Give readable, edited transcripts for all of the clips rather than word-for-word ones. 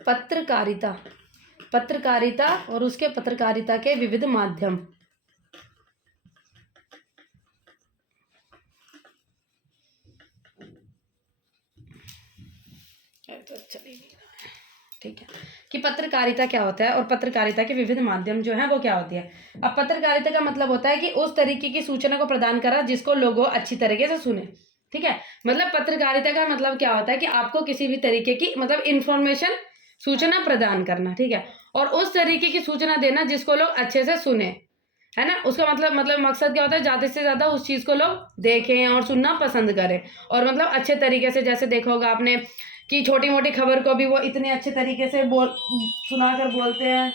पत्रकारिता, पत्रकारिता और उसके पत्रकारिता के विविध माध्यम। तो चलिए ठीक है कि पत्रकारिता क्या होता है और पत्रकारिता के विविध माध्यम जो है वो क्या होती है। अब पत्रकारिता का मतलब होता है कि उस तरीके की सूचना को प्रदान करा जिसको लोग अच्छी तरीके से सुने। ठीक है, मतलब पत्रकारिता का मतलब क्या होता है कि आपको किसी भी तरीके की मतलब इंफॉर्मेशन सूचना प्रदान करना। ठीक है, और उस तरीके की सूचना देना जिसको लोग अच्छे से सुने, है ना। उसका मतलब मकसद क्या होता है, ज्यादा से ज्यादा उस चीज को लोग देखें और सुनना पसंद करें। और मतलब अच्छे तरीके से, जैसे देखा होगा आपने कि छोटी मोटी खबर को भी वो इतने अच्छे तरीके से सुनाकर बोलते हैं।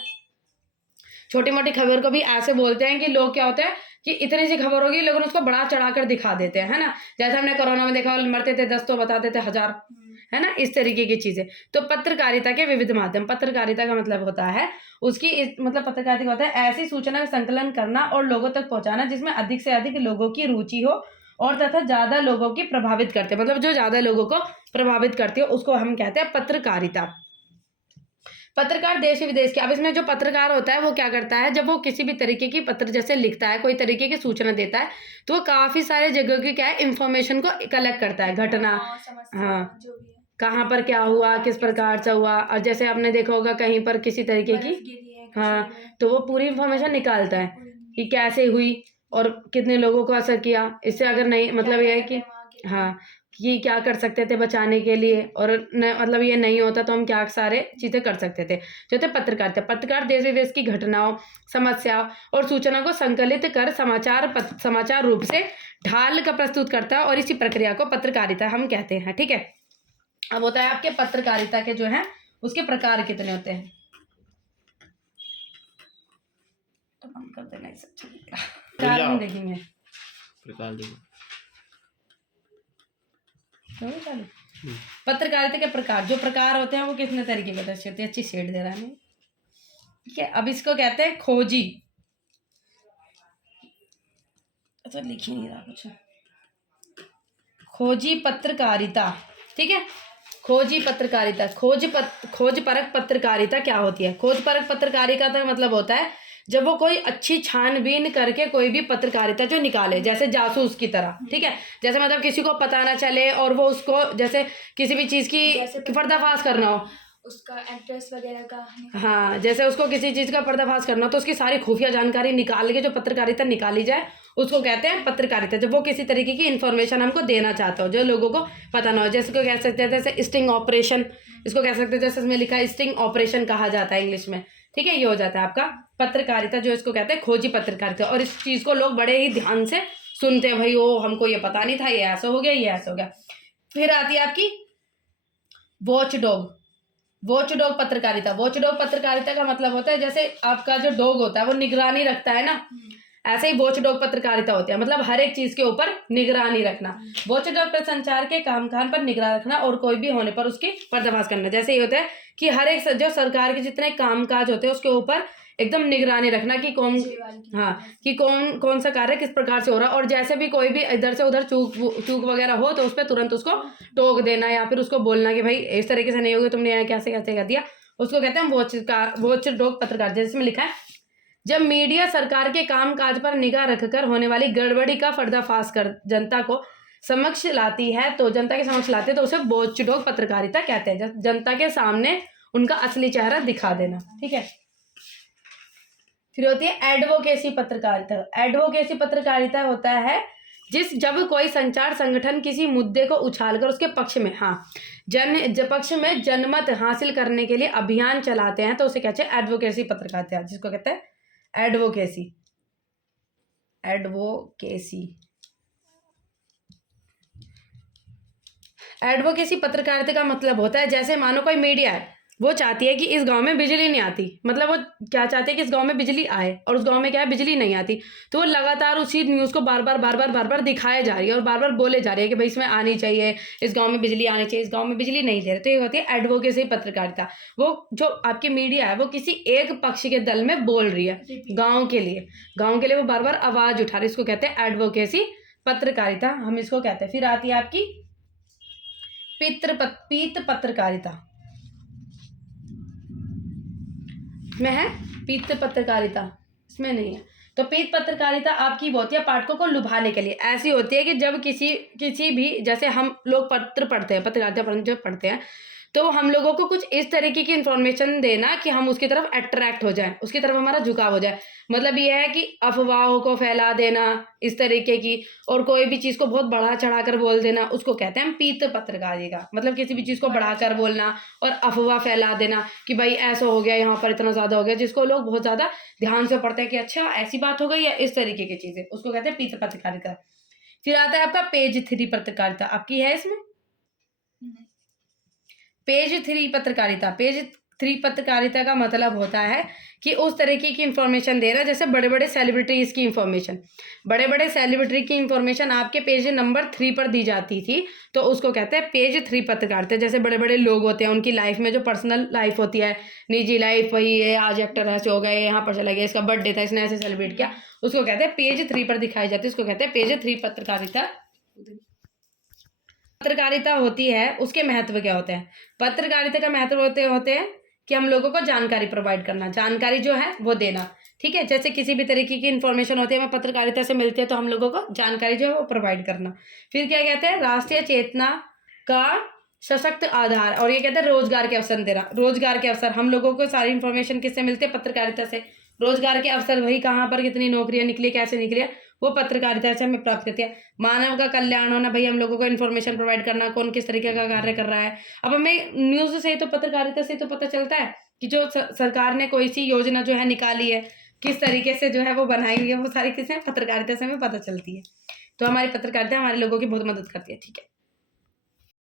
छोटी मोटी खबर को भी ऐसे बोलते हैं कि लोग क्या होते हैं कि इतनी सी खबर होगी लेकिन उसको बढ़ा चढ़ाकर दिखा देते हैं, है ना। जैसे हमने कोरोना में देखा, मरते थे 10 तो बताते थे 1000, है ना, इस तरीके की चीजें। तो पत्रकारिता के विविध माध्यम, पत्रकारिता का मतलब होता है उसकी मतलब पत्रकारिता का होता है ऐसी सूचना का संकलन करना और लोगों तक पहुंचाना जिसमें अधिक से अधिक लोगों की रुचि हो और तथा ज्यादा लोगों की प्रभावित करते, मतलब जो ज्यादा लोगों को प्रभावित करती है उसको हम कहते हैं पत्रकारिता। पत्रकार देश विदेश के, अब इसमें जो पत्रकार होता है वो क्या करता है, जब वो किसी भी तरीके की पत्र जैसे लिखता है, कोई तरीके की सूचना देता है, तो वो काफी सारे जगह की क्या है इंफॉर्मेशन को कलेक्ट करता है, घटना, हाँ कहाँ पर क्या हुआ, किस प्रकार से हुआ। और जैसे आपने देखा होगा कहीं पर किसी तरीके की, हाँ, तो वो पूरी इंफॉर्मेशन निकालता है कि कैसे हुई और कितने लोगों को असर किया। इससे अगर नहीं मतलब ये है कि हाँ कि क्या कर सकते थे बचाने के लिए, और मतलब ये नहीं होता तो हम क्या सारे चीजें कर सकते थे, जो थे पत्रकार थे। पत्रकार देश विदेश की घटनाओं, समस्याओं और सूचना को संकलित कर समाचार रूप से ढाल का प्रस्तुत करता है और इसी प्रक्रिया को पत्रकारिता हम कहते हैं। ठीक है, अब होता है आपके पत्रकारिता के जो है उसके प्रकार कितने होते हैं, तो हम कर देना इस प्रकार में देखेंगे। प्रकार पत्रकारिता के प्रकार, जो प्रकार होते हैं वो कितने तरीके के होते हैं। अच्छी शेड दे रहा है, ठीक है। अब इसको कहते हैं खोजी, अच्छा लिख ही नहीं रहा कुछ, खोजी पत्रकारिता। ठीक है, खोजी पत्रकारिता, खोज परक पत्रकारिता क्या होती है। खोज परक पत्रकारिता का मतलब होता है जब वो कोई अच्छी छानबीन करके कोई भी पत्रकारिता जो निकाले, जैसे जासूस की तरह। ठीक है, जैसे मतलब किसी को पता ना चले और वो उसको जैसे किसी भी चीज की पर्दाफाश करना हो, उसका एड्रेस वगैरह का, हाँ जैसे उसको किसी चीज का पर्दाफाश करना हो तो उसकी सारी खुफिया जानकारी निकाल के जो पत्रकारिता निकाली जाए उसको कहते हैं पत्रकारिता। जब वो किसी तरीके की इन्फॉर्मेशन हमको देना चाहते हो जो लोगों को पता ना हो, जैसे को कह सकते हैं जैसे स्टिंग ऑपरेशन, इसको कह सकते हैं जैसे इसमें लिखा है स्टिंग ऑपरेशन कहा जाता है इंग्लिश में। ठीक है, ये हो जाता है आपका पत्रकारिता, जो इसको कहते हैं खोजी पत्रकारिता। और इस चीज को लोग बड़े ही ध्यान से सुनते हैं, भाई ओ हमको ये पता नहीं था, ये ऐसा हो गया, ये ऐसा हो गया। फिर आती है आपकी वॉच डॉग, वॉच डॉग पत्रकारिता। वॉच डॉग पत्रकारिता का मतलब होता है जैसे आपका जो डॉग होता है वो निगरानी रखता है ना, ऐसे ही वॉच डॉग पत्रकारिता होती है, मतलब हर एक चीज के ऊपर निगरानी रखना। वॉच डॉग पर संचार के कामकाज पर निगरानी रखना और कोई भी होने पर उसकी पर्दाफाश करना। जैसे ये होता है कि हर एक जो सरकार के जितने कामकाज होते हैं उसके ऊपर एकदम निगरानी रखना कि कौन, हाँ कि कौन सा कार्य किस प्रकार से हो रहा है। और जैसे भी कोई भी इधर से उधर चूक वगैरह हो तो उस पर तुरंत उसको टोक देना या फिर उसको बोलना कि भाई इस तरीके से नहीं होगा, तुमने यहाँ कैसे कैसे कर दिया, उसको कहते हैं वॉच डॉग पत्रकार। जैसे में लिखा है जब मीडिया सरकार के कामकाज पर निगाह रखकर होने वाली गड़बड़ी का पर्दाफाश कर जनता को समक्ष लाती है, तो जनता के समक्ष लाते हैं तो उसे वॉच डॉग पत्रकारिता कहते हैं। जनता के सामने उनका असली चेहरा दिखा देना। ठीक है, फिर होती है एडवोकेसी पत्रकारिता। एडवोकेसी पत्रकारिता होता है जब कोई संचार संगठन किसी मुद्दे को उछालकर उसके पक्ष में, हाँ पक्ष में जनमत हासिल करने के लिए अभियान चलाते हैं तो उसे कहते हैं एडवोकेसी पत्रकारिता, जिसको कहते हैं एडवोकेसी। एडवोकेसी पत्रकारिता का मतलब होता है जैसे मानो कोई मीडिया है, वो चाहती है कि इस गांव में बिजली नहीं आती, मतलब वो क्या चाहती है कि इस गांव में बिजली आए और उस गांव में क्या है बिजली नहीं आती, तो वो लगातार उसी न्यूज़ को बार बार दिखाए जा रही है और बार बार बोले जा रही है कि भाई इसमें आनी चाहिए, इस गांव में बिजली आनी चाहिए, इस गांव में बिजली नहीं दे रहे। तो ये होती है एडवोकेसी पत्रकारिता। वो जो आपकी मीडिया है वो किसी एक पक्ष के दल में बोल रही है, गाँव के लिए वो बार बार आवाज उठा रही है, इसको कहते हैं एडवोकेसी पत्रकारिता, हम इसको कहते हैं। फिर आती है आपकी पीत पत्रकारिता। इसमें है पीत पत्रकारिता, इसमें नहीं है। तो पीत पत्रकारिता आपकी वो होती है पाठकों को लुभाने के लिए। ऐसी होती है कि जब किसी भी, जैसे हम लोग पत्र पढ़ते हैं, पत्रकारिता जब पढ़ते हैं, तो हम लोगों को कुछ इस तरीके की इन्फॉर्मेशन देना कि हम उसकी तरफ अट्रैक्ट हो जाएं, उसकी तरफ हमारा झुकाव हो जाए। मतलब ये है कि अफवाहों को फैला देना इस तरीके की, और कोई भी चीज़ को बहुत बढ़ा चढ़ा कर बोल देना, उसको कहते हैं हम पीत पत्रकारिता। मतलब किसी भी चीज़ को बढ़ाकर बोलना और अफवाह फैला देना कि भाई ऐसा हो गया, यहाँ पर इतना ज़्यादा हो गया, जिसको लोग बहुत ज़्यादा ध्यान से पढ़ते हैं कि अच्छा ऐसी बात हो गई है, इस तरीके की चीज़ें, उसको कहते हैं पीत पत्रकारिता। फिर आता है आपका पेज 3 पत्रकारिता, आपकी है इसमें पेज 3 पत्रकारिता। पेज 3 पत्रकारिता का मतलब होता है कि उस तरीके की इंफॉर्मेशन दे रहा है, जैसे बड़े बड़े सेलिब्रिटीज़ की इंफॉर्मेशन, बड़े बड़े सेलिब्रिटी की इंफॉर्मेशन आपके पेज नंबर 3 पर दी जाती थी, तो उसको कहते हैं पेज 3 पत्रकारिता। जैसे बड़े बड़े लोग होते हैं, उनकी लाइफ में जो पर्सनल लाइफ होती है, निजी लाइफ, वही है आज एक्टर ऐसे हो गए, यहाँ पर चला गया, इसका बर्थडे था, इसने ऐसे सेलिब्रेट किया, उसको कहते हैं पेज 3 पर दिखाई जाती है, उसको कहते हैं पेज 3 पत्रकारिता। पत्रकारिता होती है, उसके महत्व क्या होते हैं? पत्रकारिता का महत्व होते हैं कि हम लोगों को जानकारी प्रोवाइड करना, जानकारी जो है वो देना। ठीक है, जैसे किसी भी तरीके की इन्फॉर्मेशन होती है, हमें पत्रकारिता से मिलती है, तो हम लोगों को जानकारी जो है वो प्रोवाइड करना। फिर क्या कहते हैं? राष्ट्रीय चेतना का सशक्त आधार, और ये कहते हैं रोजगार के अवसर देना। रोजगार के अवसर, हम लोगों को सारी इन्फॉर्मेशन किससे मिलती है? पत्रकारिता से। रोजगार के अवसर, वही कहाँ पर कितनी नौकरियां निकली, कैसे निकली है, वो पत्रकारिता से हमें प्राप्त करती है। मानव का कल्याण होना, भाई हम लोगों को इन्फॉर्मेशन प्रोवाइड करना, कौन किस तरीके का कार्य कर रहा है। अब हमें न्यूज़ से ही तो, पत्रकारिता से ही तो पता चलता है कि जो सरकार ने कोई सी योजना जो है निकाली है, किस तरीके से जो है वो बनाई है, वो सारी चीज़ें पत्रकारिता से हमें पता चलती है। तो हमारी पत्रकारिता हमारे लोगों की बहुत मदद करती है। ठीक है।